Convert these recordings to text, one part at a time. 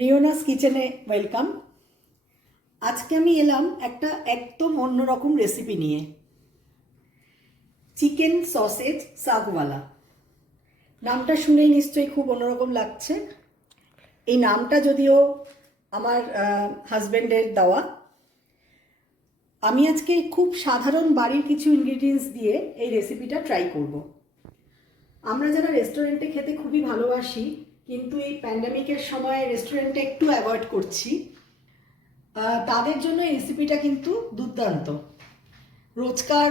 রিওনাস কিচেনে ওয়েলকাম। আজকে আমি এলাম একটা একদম অন্যরকম রেসিপি নিয়ে, চিকেন সসেজ সাগওয়ালা। নামটা শুনেই নিশ্চয়ই খুব অন্যরকম লাগছে। এই নামটা যদিও আমার হাজব্যান্ডের দেওয়া। আমি আজকে খুব সাধারণ বাড়ির কিছু ইনগ্রিডিয়েন্টস দিয়ে এই রেসিপিটা ট্রাই করব। আমরা যারা রেস্টুরেন্টে খেতে খুবই ভালোবাসি, কিন্তু এই প্যান্ডেমিকের সময় রেস্টুরেন্টে একটু অ্যাভয়েড করছি, তাদের জন্য এই রেসিপিটা কিন্তু দুর্দান্ত। রোজকার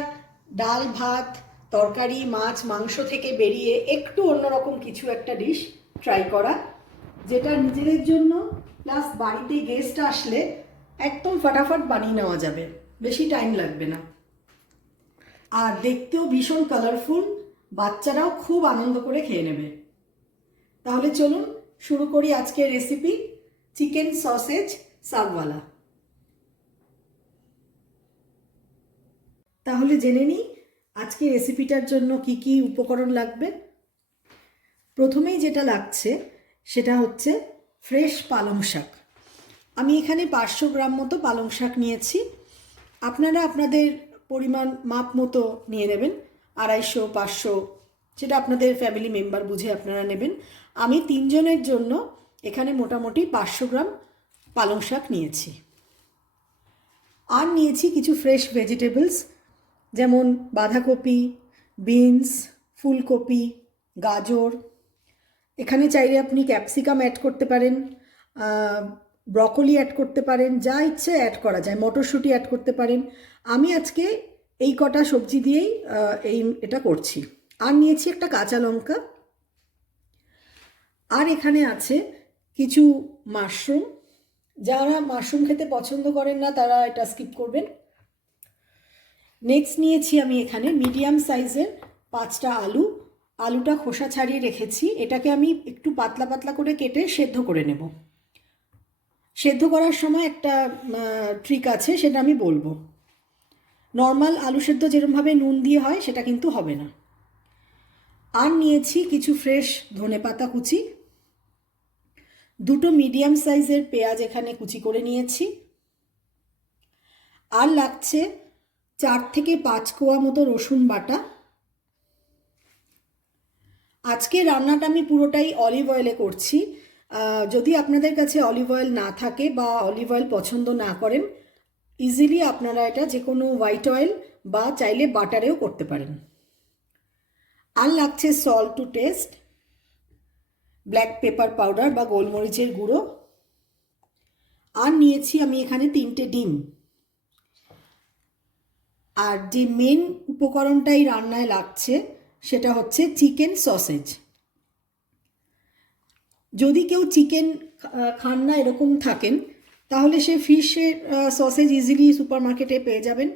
ডাল ভাত তরকারি মাছ মাংস থেকে বেরিয়ে একটু অন্যরকম কিছু একটা ডিশ ট্রাই করা, যেটা নিজেদের জন্য প্লাস বাড়িতে গেস্ট আসলে একদম ফাটাফাট বানিয়ে নেওয়া যাবে, বেশি টাইম লাগবে না। আর দেখতেও ভীষণ কালারফুল, বাচ্চারাও খুব আনন্দ করে খেয়ে নেবে। তাহলে চলুন শুরু করি আজকের রেসিপি, চিকেন সসেজ সাগওয়ালা। তাহলে জেনে নিই আজকে রেসিপিটার জন্য কি কি উপকরণ লাগবে। প্রথমেই যেটা লাগছে সেটা হচ্ছে ফ্রেশ পালং শাক। আমি এখানে 500 গ্রাম মতো পালং শাক নিয়েছি। আপনারা আপনাদের পরিমাণ মাপ মতো নিয়ে নেবেন, 250 500, সেটা আপনাদের ফ্যামিলি মেম্বার বুঝে আপনারা নেবেন। আমি 3 জনের জন্য এখানে মোটামুটি 500 গ্রাম পালং শাক নিয়েছি। আর নিয়েছি কিছু ফ্রেশ ভেজিটেবলস, যেমন বাঁধাকপি, বিনস, ফুলকপি, গাজর। এখানে চাইলে আপনি ক্যাপসিকাম অ্যাড করতে পারেন, ব্রকলি অ্যাড করতে পারেন, যা ইচ্ছে অ্যাড করা যায়, মটরশুঁটি অ্যাড করতে পারেন। আমি আজকে এই কটা সবজি দিয়েই এটা করছি। আর নিয়েছি একটা কাঁচা লঙ্কা। আর এখানে আছে কিছু মাশরুম। যারা মাশরুম খেতে পছন্দ করেন না তারা এটা স্কিপ করবেন। নেক্সট নিয়েছি আমি এখানে মিডিয়াম সাইজের 5টা আলু। আলুটা খোসা ছাড়িয়ে রেখেছি। এটাকে আমি একটু পাতলা পাতলা করে কেটে সেদ্ধ করে নেব। সেদ্ধ করার সময় একটা ট্রিক আছে, সেটা আমি বলবো। নর্মাল আলু সেদ্ধ যেরকমভাবে নুন দিয়ে হয় সেটা কিন্তু হবে না। আর নিয়েছি কিছু ফ্রেশ ধনেপাতা কুচি, 2টো মিডিয়াম সাইজের পেঁয়াজ এখানে কুচি করে নিয়েছি। আর লাগছে 4 থেকে 5 কোয়া মতো রসুন বাটা। আজকে রান্নাটা আমি পুরোটাই অলিভ অয়েলে করছি। যদি আপনাদের কাছে অলিভ অয়েল না থাকে বা অলিভ অয়েল পছন্দ না করেন, ইজিলি আপনারা এটা যে কোনো হোয়াইট অয়েল বা চাইলে বাটারেও করতে পারেন। আর লাগছে salt to taste, black pepper powder বা গোলমরিচের গুঁড়ো। আর নিয়েছি আমি এখানে 3টে ডিম। আর যে মেন উপকরণটাই রান্নায় লাগছে সেটা হচ্ছে চিকেন সসেজ। যদি কেউ চিকেন খান না এরকম থাকেন, তাহলে সে ফিশের সসেজ ইজিলি সুপার মার্কেটে পেয়ে যাবেন,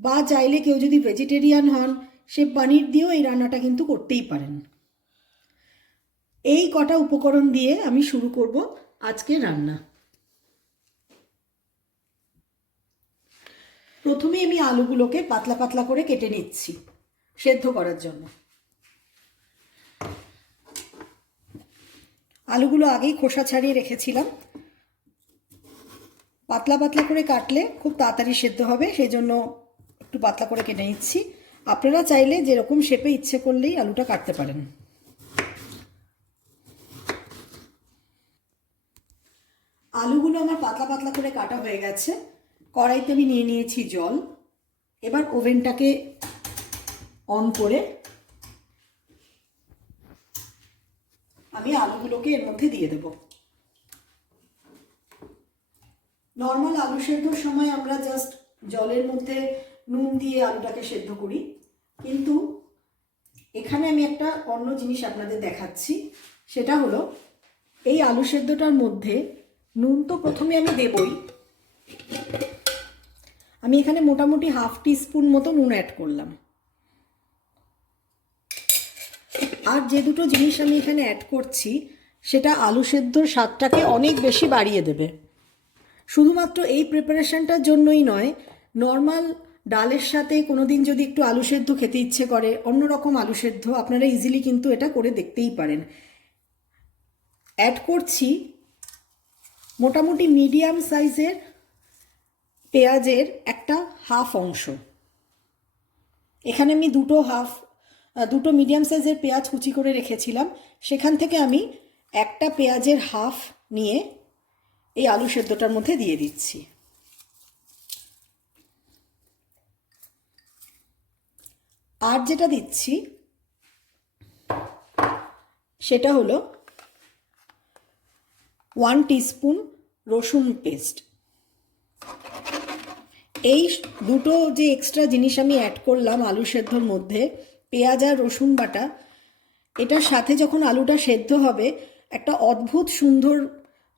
বা চাইলে কেউ যদি ভেজিটেরিয়ান হন সে পনির দিয়েও এই রান্নাটা কিন্তু করতেই পারেন। এই কটা উপকরণ দিয়ে আমি শুরু করব আজকে রান্না। প্রথমে আমি আলুগুলোকে পাতলা পাতলা করে কেটে নিচ্ছি সেদ্ধ করার জন্য। আলুগুলো আগেই খোসা ছাড়িয়ে রেখেছিলাম। পাতলা পাতলা করে কাটলে খুব তাড়াতাড়ি সেদ্ধ হবে, সেই জন্য একটু পাতলা করে কেটে নিচ্ছি। আপনারা চাইলে যেরকম শেপে ইচ্ছে করলেই আলুটা কাটতে পারেন। আলুগুলো আমার পাতলা পাতলা করে কাটা হয়ে গেছে। কড়াইতে আমি নিয়ে নিয়েছি জল। এবার ওভেনটাকে অন করে আমি আলুগুলোকে এর মধ্যে দিয়ে দেব। নর্মাল আলু সেদ্ধর সময় আমরা জাস্ট জলের মধ্যে নুন দিয়ে আলুটাকে সেদ্ধ করি, কিন্তু এখানে আমি একটা অন্য জিনিস আপনাদের দেখাচ্ছি। সেটা হলো এই আলু সেদ্ধটার মধ্যে নুন তো প্রথমে আমি দেবই। আমি এখানে মোটামুটি হাফ টিস্পুন মতো নুন অ্যাড করলাম। আর যে দুটো জিনিস আমি এখানে অ্যাড করছি সেটা আলু সেদ্ধর স্বাদটাকে অনেক বেশি বাড়িয়ে দেবে। শুধুমাত্র এই প্রিপারেশনটার জন্যই নয়, নর্মাল ডালের সাথে কোনো দিন যদি একটু আলু সেদ্ধ খেতে ইচ্ছে করে, অন্যরকম আলু সেদ্ধ, আপনারা ইজিলি কিন্তু এটা করে দেখতেই পারেন। অ্যাড করছি মোটামুটি মিডিয়াম সাইজের পেঁয়াজের একটা হাফ অংশ, এখানে আমি দুটো মিডিয়াম সাইজের পেঁয়াজ কুচি করে রেখেছিলাম, সেখান থেকে আমি একটা পেঁয়াজের হাফ নিয়ে এই আলু সেদ্ধটার মধ্যে দিয়ে দিচ্ছি। আর যেটা দিচ্ছি সেটা হলো 1 টিস্পুন রসুন পেস্ট। এই দুটো যে এক্সট্রা জিনিস আমি অ্যাড করলাম আলু সেদ্ধর মধ্যে, পেঁয়াজ আর রসুন বাটা, এটার সাথে যখন আলুটা সেদ্ধ হবে একটা অদ্ভুত সুন্দর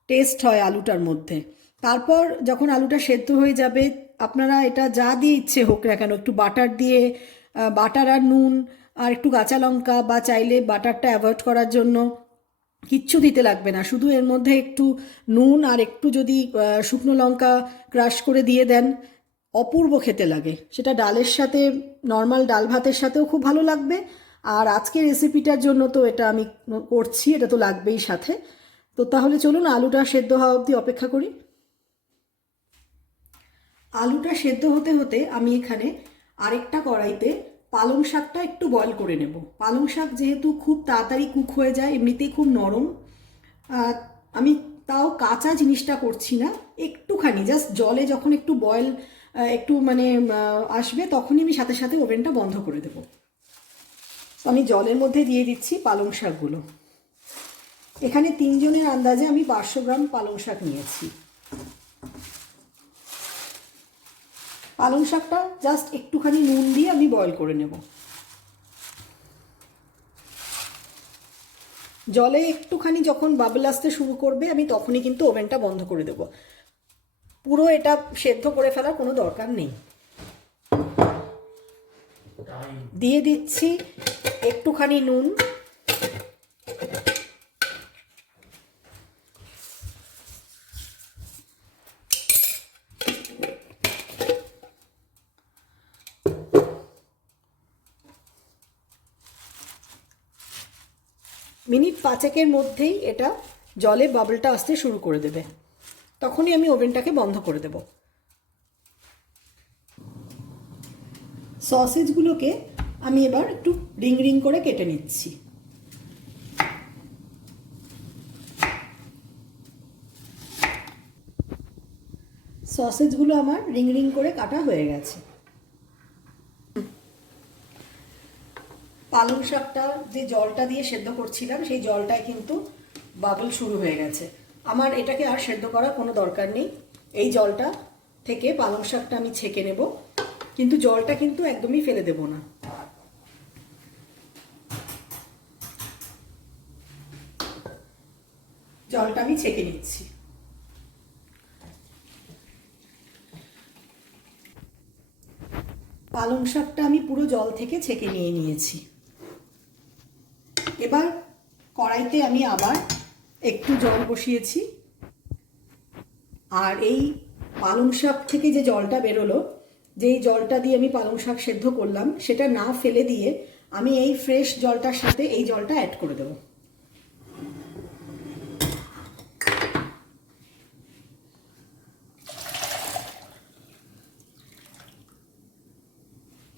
টেস্ট হয় আলুটার মধ্যে। তারপর যখন আলুটা সেদ্ধ হয়ে যাবে, আপনারা এটা যা দিয়ে ইচ্ছে হোক না কেন, একটু বাটার দিয়ে, বাটার আর নুন আর একটু কাঁচা লঙ্কা, বা চাইলে বাটারটা অ্যাভয়েড করার জন্য কিচ্ছু দিতে লাগবে না, শুধু এর মধ্যে একটু নুন আর একটু যদি শুকনো লঙ্কা ক্রাশ করে দিয়ে দেন, অপূর্ব খেতে লাগে। সেটা ডালের সাথে, নর্মাল ডাল ভাতের সাথেও খুব ভালো লাগবে। আর আজকের রেসিপিটার জন্য তো এটা আমি করছি, এটা তো লাগবেই সাথে। তো তাহলে চলুন আলুটা সেদ্ধ হওয়া অবধি অপেক্ষা করি। আলুটা সেদ্ধ হতে হতে আমি এখানে আরেকটা কড়াইতে পালং শাকটা একটু বয়েল করে নেব। পালং শাক যেহেতু খুব তাড়াতাড়ি কুক হয়ে যায়, এমনিতেই খুব নরম, আমি তাও কাঁচা জিনিসটা করছি না, একটুখানি জাস্ট জলে যখন একটু বয়েল একটু মানে আসবে, তখনই আমি সাথে সাথে ওভেনটা বন্ধ করে দেব। তো আমি জলের মধ্যে দিয়ে দিচ্ছি পালং শাকগুলো। এখানে 3 জনের আন্দাজে আমি 500 গ্রাম পালং শাক নিয়েছি। পালং শাকটা জাস্ট একটুখানি নুন দিয়ে আমি বয়েল করে নেব। জলে একটুখানি যখন বাবল আসতে শুরু করবে, আমি তখনই কিন্তু ওভেনটা বন্ধ করে দেব। পুরো এটা সেদ্ধ করে ফেলার কোনো দরকার নেই। দিয়ে দিচ্ছি একটুখানি নুন, মিনিট 5-এর মধ্যেই এটা জলে বাবলটা আসতে শুরু করে দেবে, তখনই আমি ওভেনটাকে বন্ধ করে দেব। সসেজগুলোকে আমি এবার একটু রিং রিং করে কেটে নিচ্ছি। সসেজগুলো আমার রিং রিং করে কাটা হয়ে গেছে। পালং শাকটা যে জলটা দিয়ে সেদ্ধ করছিলাম, সেই জলটায় কিন্তু বাবল শুরু হয়ে গেছে। আমার এটাকে আর সেদ্ধ করার কোনো দরকার নেই। এই জলটা থেকে পালং শাকটা আমি ছেঁকে নেব, কিন্তু জলটা কিন্তু একদমই ফেলে দেব না। জলটা আমি ছেঁকে নিচ্ছি। পালং শাকটা আমি পুরো জল থেকে ছেঁকে নিয়েছি। এবার কড়াইতে আমি আবার একটু জল বসিয়েছি, আর এই পালং শাক থেকে যে জলটা বেরোলো, যেই জলটা দিয়ে আমি পালং শাক সেদ্ধ করলাম, সেটা না ফেলে দিয়ে আমি এই ফ্রেশ জলটার সাথে এই জলটা অ্যাড করে দেব।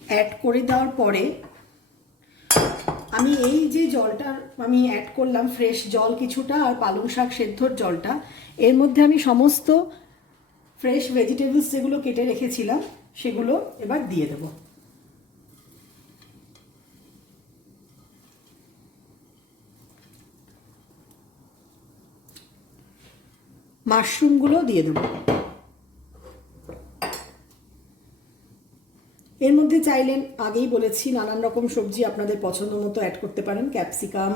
অ্যাড করে দেওয়ার পরে আমি এই যে জলটা আমি অ্যাড করলাম, ফ্রেশ জল কিছুটা আর পালং শাক সেদ্ধর জলটা, এর মধ্যে আমি সমস্ত ফ্রেশ ভেজিটেবলস যেগুলো কেটে রেখেছিলাম সেগুলো এবার দিয়ে দেব। মাশরুমগুলো দিয়ে দেব। এর মধ্যে চাইলেন, আগেই বলেছি, নানান রকম সবজি আপনাদের পছন্দ মতো অ্যাড করতে পারেন, ক্যাপসিকাম,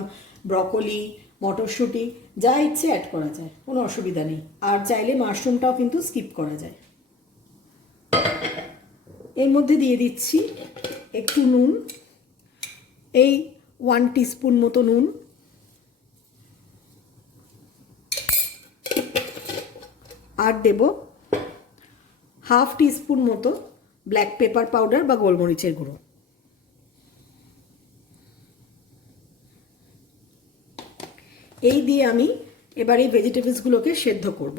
ব্রকলি, মটরশুঁটি, যা ইচ্ছে অ্যাড করা যায়, কোনো অসুবিধা নেই। আর চাইলে মাশরুমটাও কিন্তু স্কিপ করা যায়। এর মধ্যে দিয়ে দিচ্ছি একটু নুন, এই 1 টিস্পুন মতো নুন, আর দেব হাফ টিস্পুন মতো ব্ল্যাক পেপার পাউডার বা গোলমরিচের গুঁড়ো। এই দিয়ে আমি এবার এই ভেজিটেবলসগুলোকে সেদ্ধ করব।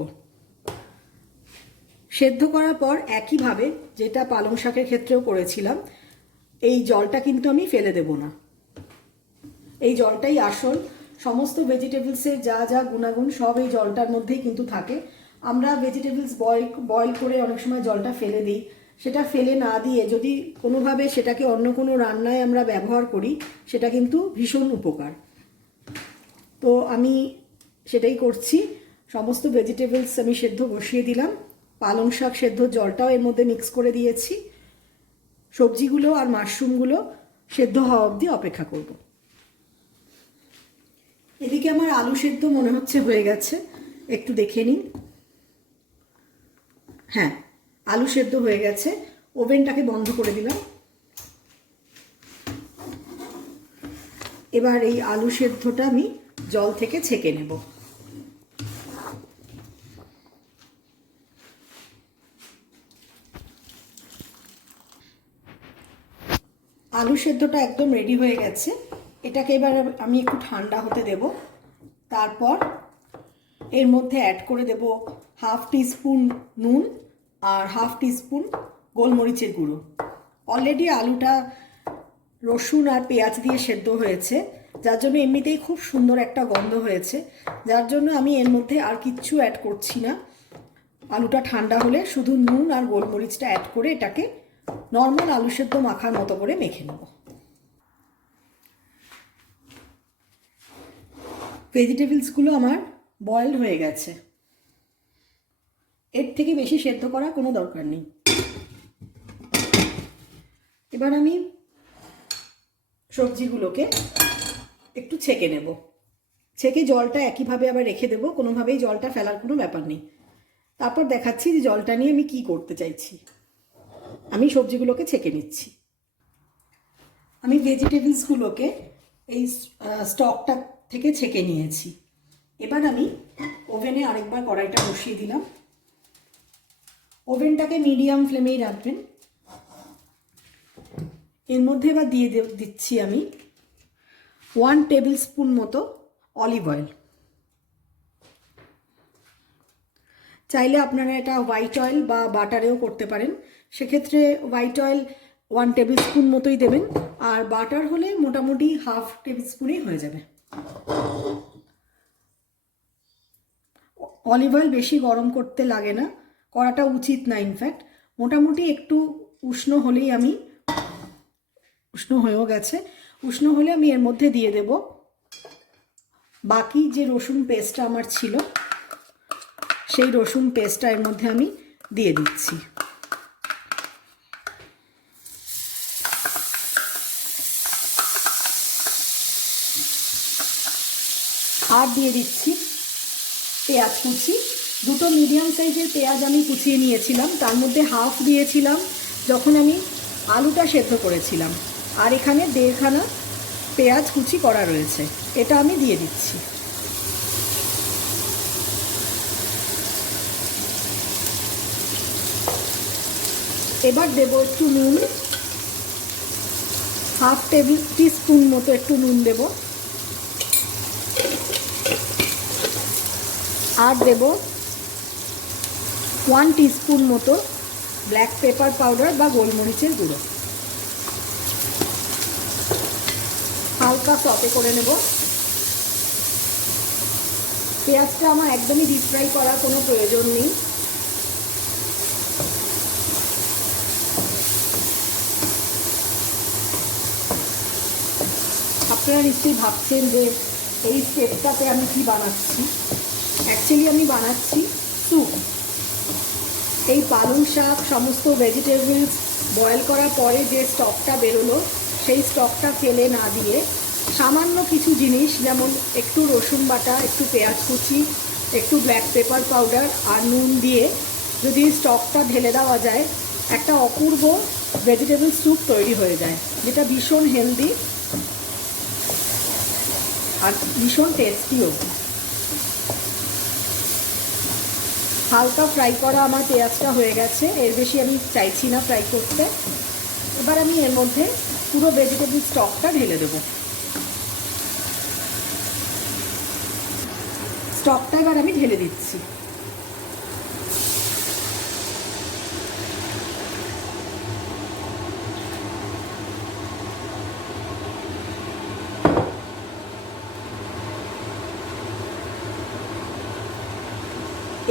সেদ্ধ করার পর একইভাবে যেটা পালং শাকের ক্ষেত্রেও করেছিলাম, এই জলটা কিন্তু আমি ফেলে দেব না। এই জলটাই আসল। সমস্ত ভেজিটেবলসের যা যা গুণাগুণ সব এই জলটার মধ্যেই কিন্তু থাকে। আমরা ভেজিটেবলস বয়েল করে অনেক সময় জলটা ফেলে দিই। সেটা ফেলে না দিয়ে যদি কোনোভাবে সেটাকে অন্য কোনো রান্নায় আমরা ব্যবহার করি, সেটা কিন্তু ভীষণ উপকার। তো আমি সেটাই করছি। সমস্ত ভেজিটেবলস আমি সেদ্ধ বসিয়ে দিলাম। পালং শাক সেদ্ধ জলটাও এর মধ্যে মিক্স করে দিয়েছি। সবজিগুলো আর মাশরুমগুলো সেদ্ধ হওয়া অবধি অপেক্ষা করব। এদিকে আমার আলু সেদ্ধ মনে হচ্ছে হয়ে গেছে, একটু দেখে নিন। হ্যাঁ, আলু সেদ্ধ হয়ে গেছে। ওভেনটাকে বন্ধ করে দিলাম। এবার এই আলু সেদ্ধটা আমি জল থেকে ছেঁকে নেব। আলু সেদ্ধটা একদম রেডি হয়ে গেছে। এটাকে এবার আমি একটু ঠান্ডা হতে দেব। তারপর এর মধ্যে অ্যাড করে দেব হাফ টিস্পুন নুন আর হাফ টিস্পুন গোলমরিচের গুঁড়ো। অলরেডি আলুটা রসুন আর পেঁয়াজ দিয়ে সেদ্ধ হয়েছে, যার জন্য এমনিতেই খুব সুন্দর একটা গন্ধ হয়েছে। যার জন্য আমি এর মধ্যে আর কিচ্ছু অ্যাড করছি না। আলুটা ঠান্ডা হলে শুধু নুন আর গোলমরিচটা অ্যাড করে এটাকে নর্মাল আলু সেদ্ধ মাখার মতো করে মেখে নেব। ভেজিটেবলসগুলো আমার বয়েলড হয়ে গেছে। এর থেকে বেশি সেদ্ধ করার কোনো দরকার নেই। এবার আমি সবজিগুলোকে একটু ছেঁকে নেব। ছেঁকে জলটা একইভাবে আবার রেখে দেবো, কোনোভাবেই জলটা ফেলার কোনো ব্যাপার নেই। তারপর দেখাচ্ছি যে জলটা নিয়ে আমি কি করতে চাইছি। আমি সবজিগুলোকে ছেঁকে নিচ্ছি। আমি ভেজিটেবলসগুলোকে এই স্টকটা থেকে ছেঁকে নিয়েছি। এবার আমি ওভেনে আরেকবার কড়াইটা বসিয়ে দিলাম। ওভেনটাকে মিডিয়াম ফ্লেমেই রাখবেন। এর মধ্যে এবার দিয়ে দিচ্ছি আমি 1 টেবিল স্পুন মতো অলিভ অয়েল। চাইলে আপনারা এটা হোয়াইট অয়েল বা বাটারেও করতে পারেন। সেক্ষেত্রে হোয়াইট অয়েল 1 টেবিল স্পুন মতোই দেবেন, আর বাটার হলে মোটামুটি হাফ টেবিল স্পুনই হয়ে যাবে। অলিভ অয়েল বেশি গরম করতে লাগে না, করাটা উচিত না। ইনফ্যাক্ট মোটামুটি একটু উষ্ণ হলেই আমি, উষ্ণ হয়েও গেছে, উষ্ণ হলে আমি এর মধ্যে দিয়ে দেব বাকি যে রসুন পেস্টটা আমার ছিল, সেই রসুন পেস্টটা এর মধ্যে আমি দিয়ে দিচ্ছি। আর দিয়ে দিচ্ছি পেঁয়াজ কুচি। দুটো মিডিয়াম সাইজের পেঁয়াজ আমি কুচিয়ে নিয়েছিলাম, তার মধ্যে হাফ দিয়েছিলাম যখন আমি আলুটা সেদ্ধ করেছিলাম, আর এখানে 1.5 খানা পেঁয়াজ কুচি করা রয়েছে, এটা আমি দিয়ে দিচ্ছি। এবার দেব একটু নুন, হাফ টেবিল টিস্পুন মতো একটু নুন দেব। আর দেব 1 টিস্পুন মতো ব্ল্যাক পেপার পাউডার বা গোলমরিচের গুঁড়ো। হালকা সতে করে নেব। পেঁয়াজটা আমার একদমই ডিপ ফ্রাই করার কোনো প্রয়োজন নেই। আপনারা নিশ্চয়ই ভাবছেন যে এই স্টেপটাতে আমি কি বানাচ্ছি। অ্যাকচুয়ালি আমি বানাচ্ছি স্যুপ। এই পালং শাক সমস্ত ভেজিটেবলস বয়েল করার পরে যে স্টকটা বেরোলো, সেই স্টকটা ফেলে না দিয়ে সামান্য কিছু জিনিস, যেমন একটু রসুন বাটা, একটু পেঁয়াজ কুচি, একটু ব্ল্যাক পেপার পাউডার আর নুন দিয়ে যদি স্টকটা ঢেলে দেওয়া যায়, একটা অপূর্ব ভেজিটেবল স্যুপ তৈরি হয়ে যায়, যেটা ভীষণ হেলদি আর ভীষণ টেস্টিও। হালকা ফ্রাই করা আমার পেঁয়াজটা হয়ে গেছে, এর বেশি আমি চাইছি না ফ্রাই করতে। এবার আমি এর মধ্যে পুরো ভেজিটেবল স্টকটা ঢেলে দেবো। স্টকটা এবার আমি ঢেলে দিচ্ছি।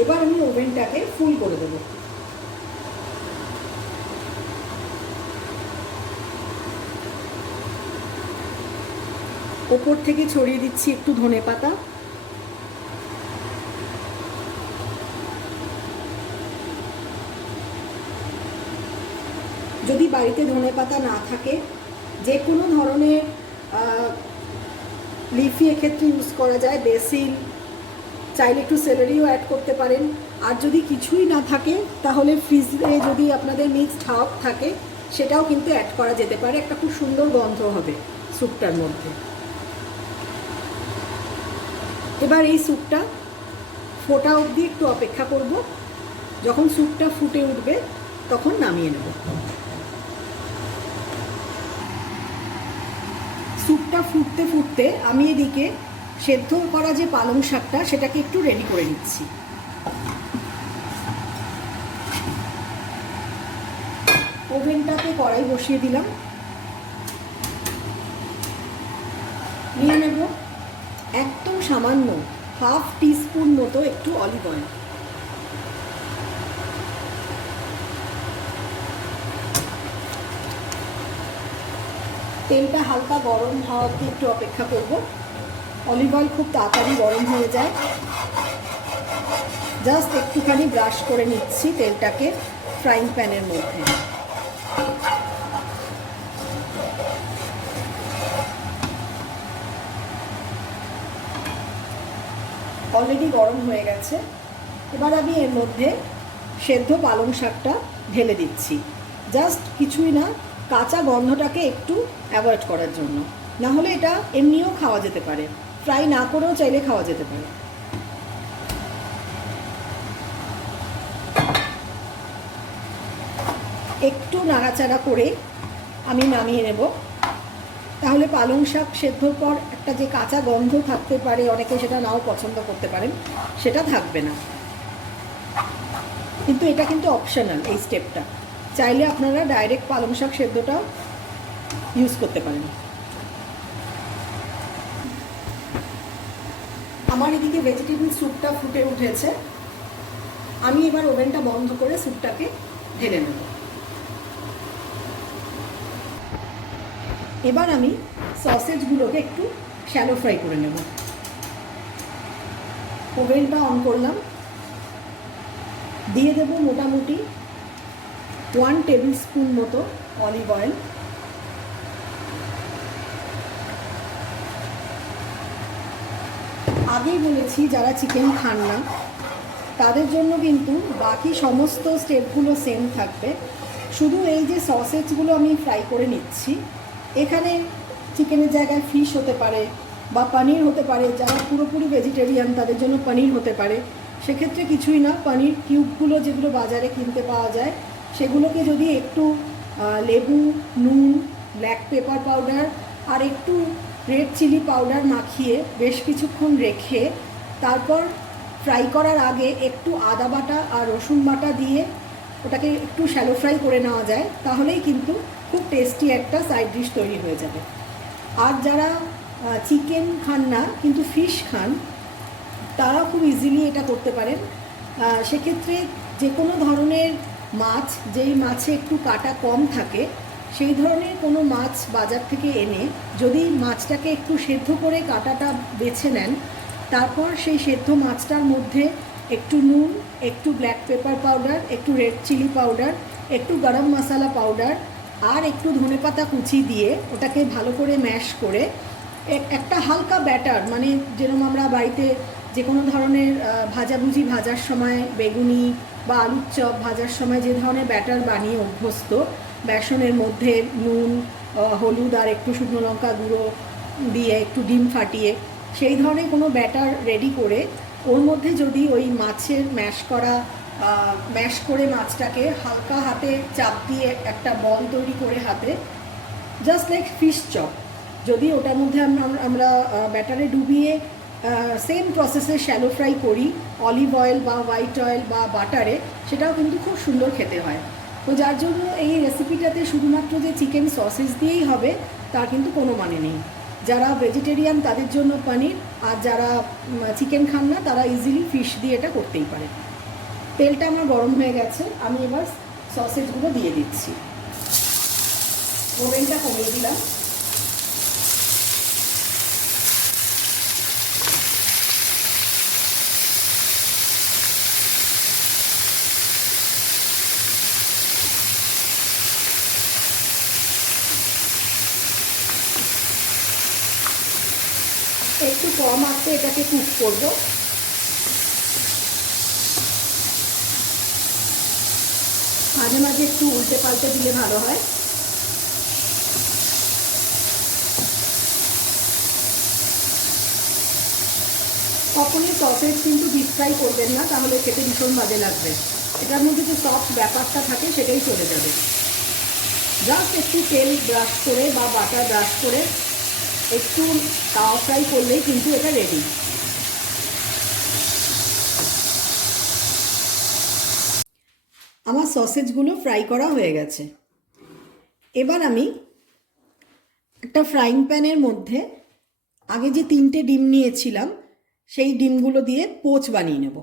এবার আমি ওভেনটাকে ফুল করে দেবো। ওপর থেকে ছড়িয়ে দিচ্ছি একটু ধনেপাতা। যদি বাড়িতে ধনেপাতা না থাকে, যে কোনো ধরনের লিফি এক্ষেত্রে ইউজ করা যায়, বেসিল, চাইলে একটু সেলারিও অ্যাড করতে পারেন। আর যদি কিছুই না থাকে তাহলে ফ্রিজে যদি আপনাদের মিক্সড হার্ব থাকে সেটাও কিন্তু অ্যাড করা যেতে পারে, একটা খুব সুন্দর গন্ধ হবে স্যুপটার মধ্যে। এবার এই স্যুপটা ফোটা অবধি একটু অপেক্ষা করব, যখন স্যুপটা ফুটে উঠবে তখন নামিয়ে নেব। স্যুপটা ফুটতে ফুটতে আমি এদিকে সেদ্ধ করা যে পালং শাকটা সেটাকে একটু রেডি করে নিচ্ছি। ওভেনটাতে কড়াই বসিয়ে দিলাম। নিয়ে নেব একদম সামান্য হাফ টিস্পুন মতো একটু অলিভ অয়েল। তেলটা হালকা গরম হওয়াতে একটু অপেক্ষা করব। অলিভ অয়েল খুব তাড়াতাড়ি গরম হয়ে যায়। জাস্ট একটুখানি ব্রাশ করে নিচ্ছি তেলটাকে ফ্রাইং প্যানের মধ্যে। অলরেডি গরম হয়ে গেছে। এবার আমি এর মধ্যে সেদ্ধ পালং শাকটা ঢেলে দিচ্ছি। জাস্ট কিছুই না, কাঁচা গন্ধটাকে একটু অ্যাভয়েড করার জন্য। না হলে এটা এমনিও খাওয়া যেতে পারে, ফ্রাই না করেও চাইলে খাওয়া যেতে পারে। একটু নাড়াচাড়া করে আমি নামিয়ে নেব। তাহলে পালং শাক সেদ্ধর পর একটা যে কাঁচা গন্ধ থাকতে পারে, অনেকে সেটা নাও পছন্দ করতে পারেন, সেটা থাকবে না। কিন্তু এটা কিন্তু অপশনাল, এই স্টেপটা। চাইলে আপনারা ডাইরেক্ট পালং শাক সেদ্ধটাও ইউজ করতে পারেন। আমার এদিকে ভেজিটেবল স্যুপটা ফুটে উঠেছে। আমি এবার ওভেনটা বন্ধ করে স্যুপটাকে ঢেলে নেব। এবার আমি সসেজগুলোকে একটু শ্যালো ফ্রাই করে নেব। ওভেনটা অন করলাম, দিয়ে দেব মোটামুটি 1 টেবিল স্পুন মতো অলিভ অয়েল। আগেই বলেছি যারা চিকেন খান না তাদের জন্য কিন্তু বাকি সমস্ত স্টেপগুলো সেম থাকবে। শুধু এই যে সসেজগুলো আমি ফ্রাই করে নিচ্ছি, এখানে চিকেনের জায়গায় ফিশ হতে পারে বা পনির হতে পারে। যারা পুরোপুরি ভেজিটেরিয়ান তাদের জন্য পনির হতে পারে। সেক্ষেত্রে কিছুই না, পনির কিউবগুলো যেগুলো বাজারে কিনতে পাওয়া যায় সেগুলোকে যদি একটু লেবু, নুন, ব্ল্যাক পেপার পাউডার আর একটু রেড চিলি পাউডার মাখিয়ে বেশ কিছুক্ষণ রেখে তারপর ফ্রাই করার আগে একটু আদা বাটা আর রসুন বাটা দিয়ে ওটাকে একটু শ্যালো ফ্রাই করে নেওয়া যায়, তাহলেই কিন্তু খুব টেস্টি একটা সাইড ডিশ তৈরি হয়ে যাবে। আর যারা চিকেন খান না কিন্তু ফিশ খান, তারা খুব ইজিলি এটা করতে পারেন। সেক্ষেত্রে যে কোনো ধরনের মাছ, যেই মাছে একটু কাটা কম থাকে, সেই ধরনের কোনো মাছ বাজার থেকে এনে যদি মাছটাকে একটু সেদ্ধ করে কাটাটা বেছে নেন, তারপর সেই সেদ্ধ মাছটার মধ্যে একটু নুন, একটু ব্ল্যাক পেপার পাউডার, একটু রেড চিলি পাউডার, একটু গরম মশলা পাউডার আর একটু ধনেপাতা কুচি দিয়ে ওটাকে ভালো করে ম্যাশ করে একটা হালকা ব্যাটার, মানে যেরকম আমরা বাড়িতে যে কোনো ধরনের ভাজাভুজি ভাজার সময়, বেগুনি বা আলুর চপ ভাজার সময় যে ধরনের ব্যাটার বানিয়ে অভ্যস্ত, বেসনের মধ্যে নুন, হলুদ আর একটু শুকনো লঙ্কা গুঁড়ো দিয়ে একটু ডিম ফাটিয়ে সেই ধরনের কোনো ব্যাটার রেডি করে ওর মধ্যে যদি ওই মাছের ম্যাশ করে মাছটাকে হালকা হাতে চাপ দিয়ে একটা বল তৈরি করে হাতে, জাস্ট লাইক ফিশ চপ, যদি ওটার মধ্যে আমরা ব্যাটারে ডুবিয়ে সেম প্রসেসে শ্যালো ফ্রাই করি অলিভ অয়েল বা হোয়াইট অয়েল বা বাটারে, সেটাও কিন্তু খুব সুন্দর খেতে হয়। তো যার জন্য এই রেসিপিটাতে শুধুমাত্র যে চিকেন সসেজ দিয়েই হবে তার কিন্তু কোনো মানে নেই। যারা ভেজিটেরিয়ান তাদের জন্য পনির, আর যারা চিকেন খান না তারা ইজিলি ফিশ দিয়ে এটা করতেই পারে। তেলটা আমার গরম হয়ে গেছে, আমি এবার সসেজগুলো দিয়ে দিচ্ছি। ওভেনটা কমিয়ে দিলাম। একটু কম আঁচে এটাকে কুক করব। মাঝে মাঝে একটু উল্টে পাল্টে দিলে ভালো হয়। কখনই সসেজ কিন্তু ডিপ ফ্রাই করবেন না, তাহলে খেতে ভীষণ বাজে লাগবে। এটার মধ্যে যে সফট ব্যাপারটা থাকে সেটাই চলে যাবে। জাস্ট একটু তেল ব্রাশ করে বা বাটার ব্রাশ করে একটু তাওয়া ফ্রাই করলেই কিন্তু এটা রেডি। আমার সসেজগুলো ফ্রাই করা হয়ে গেছে। এবার আমি একটা ফ্রাইং প্যানের মধ্যে আগে যে 3টে ডিম নিয়েছিলাম সেই ডিমগুলো দিয়ে পোচ বানিয়ে নেব।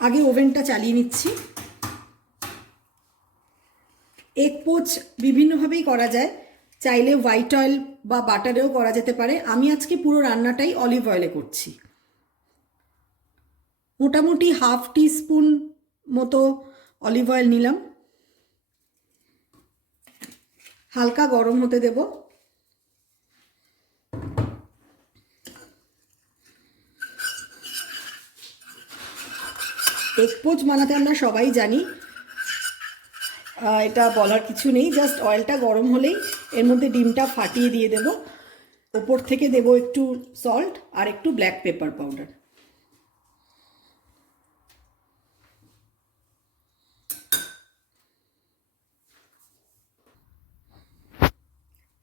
আগে ওভেনটা চালিয়ে নিচ্ছি। এগ পোচ বিভিন্নভাবেই করা যায়, চাইলে হোয়াইট অয়েল বা বাটারেও করা যেতে পারে। আমি আজকে পুরো রান্নাটাই অলিভ অয়েলে করছি। মোটামুটি হাফ টিস্পুন মতো অলিভ অয়েল নিলাম, হালকা গরম হতে দেব। এগ পোচ বানাতে আমরা সবাই জানি, এটা বলার কিছু নেই। জাস্ট অয়েলটা গরম হলেই এর মধ্যে ডিমটা ফাটিয়ে দিয়ে দেব। ওপর থেকে দেব একটু সল্ট আর একটু ব্ল্যাক পেপার পাউডার।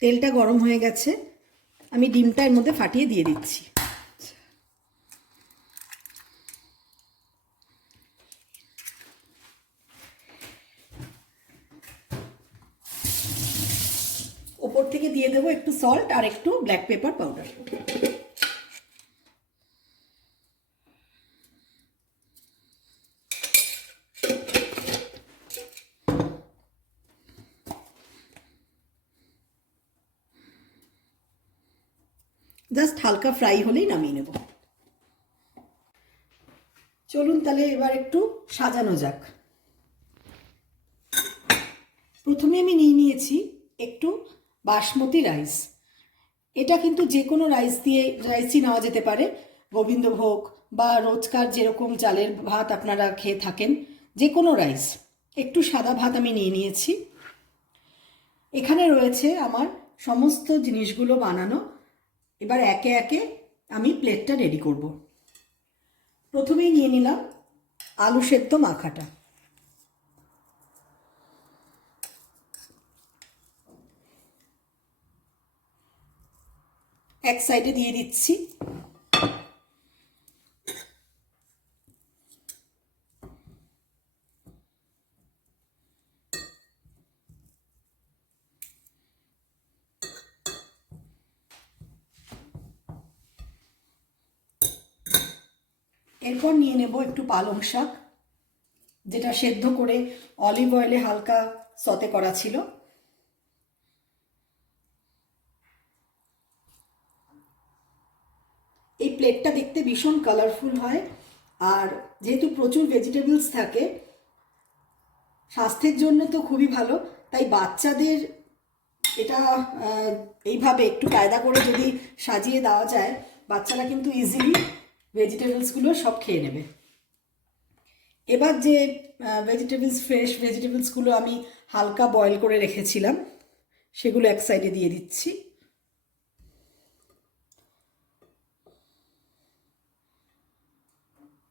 তেলটা গরম হয়ে গেছে, আমি ডিমটা এর মধ্যে ফাটিয়ে দিয়ে দিচ্ছি। ওপর থেকে দিয়ে দেবো একটু সল্ট আর একটু ব্ল্যাক পেপার পাউডার। জাস্ট হালকা ফ্রাই হলেই নামিয়ে নেব। চলুন তাহলে এবার একটু সাজানো যাক। প্রথমে আমি নিয়েছি একটু বাসমতি রাইস। এটা কিন্তু যে কোনো রাইসই নেওয়া যেতে পারে, গোবিন্দভোগ বা রোজকার যেরকম চালের ভাত আপনারা খেয়ে থাকেন, যে কোনো রাইস। একটু সাদা ভাত আমি নিয়েছি। এখানে রয়েছে আমার সমস্ত জিনিসগুলো বানানো। এবার একে একে আমি প্লেটটা রেডি করব। প্রথমেই নিয়ে নিলাম আলু সেদ্ধ মাখাটা। এক সাইডে দিয়ে দিচ্ছি। এরপর নিয়ে নেব একটু পালং শাক, যেটা সেদ্ধ করে অলিভ অয়েলে হালকা সতে করা ছিল। এই প্লেটটা দেখতে ভীষণ কালারফুল হয়, আর যেহেতু প্রচুর ভেজিটেবলস থাকে, স্বাস্থ্যের জন্য তো খুবই ভালো। তাই বাচ্চাদের এটা এইভাবে একটু কায়দা করে যদি সাজিয়ে দেওয়া যায়, বাচ্চারা কিন্তু ইজিলি ভেজিটেবলসগুলো সব খেয়ে নেবে। এবার যে ফ্রেশ ভেজিটেবলসগুলো আমি হালকা বয়েল করে রেখেছিলাম সেগুলো এক সাইডে দিয়ে দিচ্ছি।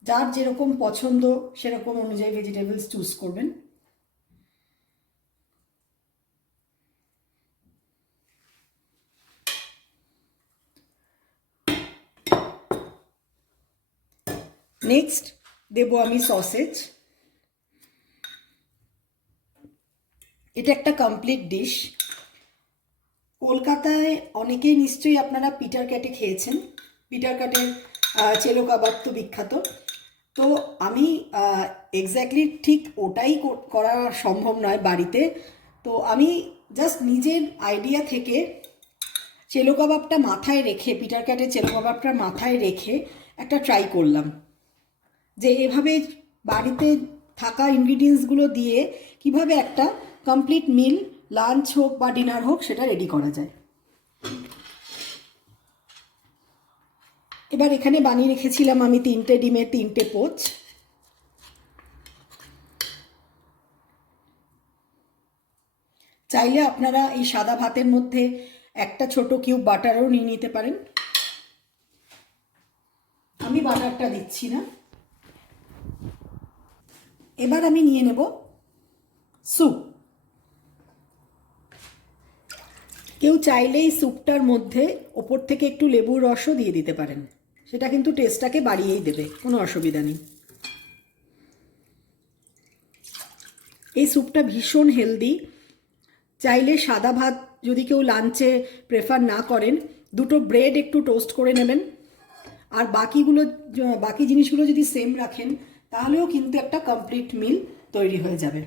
যার যেরকম পছন্দ সেরকম অনুযায়ী ভেজিটেবলস চুজ করবেন। নেক্সট দেব আমি সসেজ। এটা একটা কমপ্লিট ডিশ। কলকাতায় অনেকেই নিশ্চয়ই আপনারা পিটার ক্যাটে খেয়েছেন। পিটার ক্যাটের চেলো কাবাব তো বিখ্যাত। তো আমি এক্স্যাক্টলি ঠিক ওটাই করা সম্ভব নয় বাড়িতে। তো আমি জাস্ট নিজের আইডিয়া থেকে চেলো কাবাবটা মাথায় রেখে, পিটার ক্যাটের চেলো কাবাবটার মাথায় রেখে একটা ট্রাই করলাম যে এভাবে বাড়িতে থাকা ইনগ্রিডিয়েন্টসগুলো দিয়ে কিভাবে একটা কমপ্লিট মিল, লাঞ্চ হোক বা ডিনার হোক, সেটা রেডি করা যায়। এবার এখানে বানিয়ে রেখেছিলাম আমি 3টে ডিমের 3টে পোচ। চাইলে আপনারা এই সাদা ভাতের মধ্যে একটা ছোট কিউব বাটারও নিয়ে নিতে পারেন। আমি বাটারটা দিচ্ছি না। এবার আমি নিয়ে নেব স্যুপ। কেউ চাইলেই স্যুপটার মধ্যে ওপর থেকে একটু লেবুর রসও দিয়ে দিতে পারেন, সেটা কিন্তু টেস্টটাকে বাড়িয়েই দেবে, কোনো অসুবিধা নেই। এই স্যুপটা ভীষণ হেলদি। চাইলে সাদা ভাত যদি কেউ লাঞ্চে প্রেফার না করেন, দুটো ব্রেড একটু টোস্ট করে নেবেন, আর বাকি জিনিসগুলো যদি সেম রাখেন, তাহলেও কিন্তু একটা কমপ্লিট মিল তৈরি হয়ে যাবে।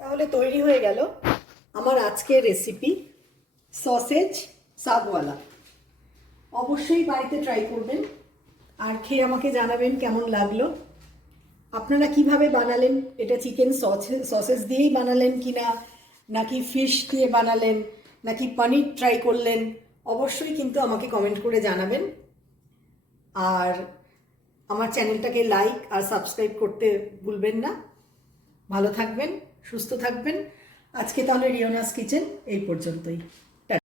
তাহলে তৈরি হয়ে গেল আমার আজকের রেসিপি, সসেজ সাগওয়ালা। অবশ্যই বাড়িতে ট্রাই করবেন আর খেয়ে আমাকে জানাবেন কেমন লাগলো। আপনারা কিভাবে বানালেন, এটা চিকেন সসেজ দিয়েই বানালেন কিনা, নাকি ফিশ দিয়ে বানালেন, নাকি পনির ট্রাই করলেন, অবশ্যই কিন্তু আমাকে কমেন্ট করে জানাবেন। আর আমার চ্যানেলটাকে লাইক আর সাবস্ক্রাইব করতে ভুলবেন না। ভালো থাকবেন, সুস্থ থাকবেন। আজকে তাহলে রিওনাস কিচেন এই পর্যন্তই।